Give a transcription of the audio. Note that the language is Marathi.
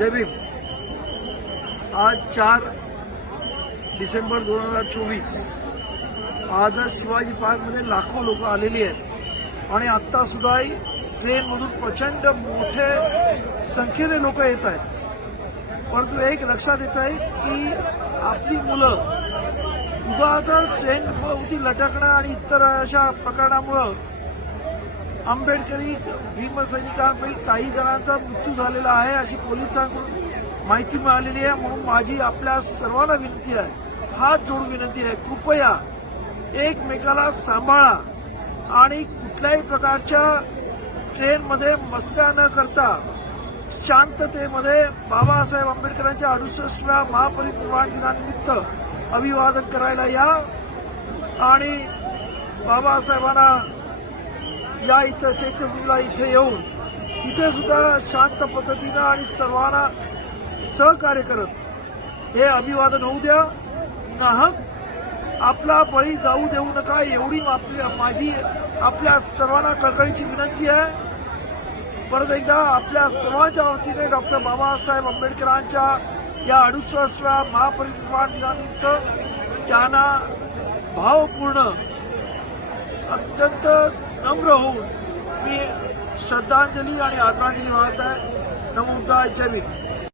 जय भीम. आज चार डिसेंबर दोन हजार चोवीस. आजच शिवाजी पार्कमध्ये लाखो लोक आलेली आहेत. आणि आत्तासुद्धाही ट्रेनमधून प्रचंड मोठे संख्येने लोक येत आहेत. परंतु एक लक्षात येत आहे की आपली मुलं उगाच ट्रेनवरती लटकणं आणि इतर अशा प्रकरणामुळं आंबेडकरी भीमसैनिकांपैकी काही जणांचा मृत्यू झालेला आहे अशी पोलिसांकडून माहिती मिळालेली आहे. म्हणून माझी आपल्या सर्वांना विनंती आहे. हात जोडून विनंती आहे. कृपया एकमेकाला सांभाळा. आणि कुठल्याही प्रकारच्या ट्रेनमध्ये मस्त्या न करता शांततेमध्ये बाबासाहेब आंबेडकरांच्या अडुसष्टव्या महापरिनिर्वाण दिनानिमित्त अभिवादन करायला या. आणि बाबासाहेबांना या इथं चैत्यभूमीला इथे येऊन तिथे सुद्धा शांत पद्धतीनं आणि सर्वांना सहकार्य करत हे अभिवादन होऊ द्या. नाहक आपला बळी जाऊ देऊ नका एवढी आपली माझी आपल्या सर्वांना कळकळीची विनंती आहे. परत एकदा आपल्या सर्वांच्या वतीने डॉक्टर बाबासाहेब आंबेडकरांच्या या अडुसष्टव्या महापरिनिर्वाण दिनानिमित्त त्यांना भावपूर्ण अत्यंत नम्र होऊन मी श्रद्धांजली आणि आदरांजली वाहत आहे. नमो बुद्धाय.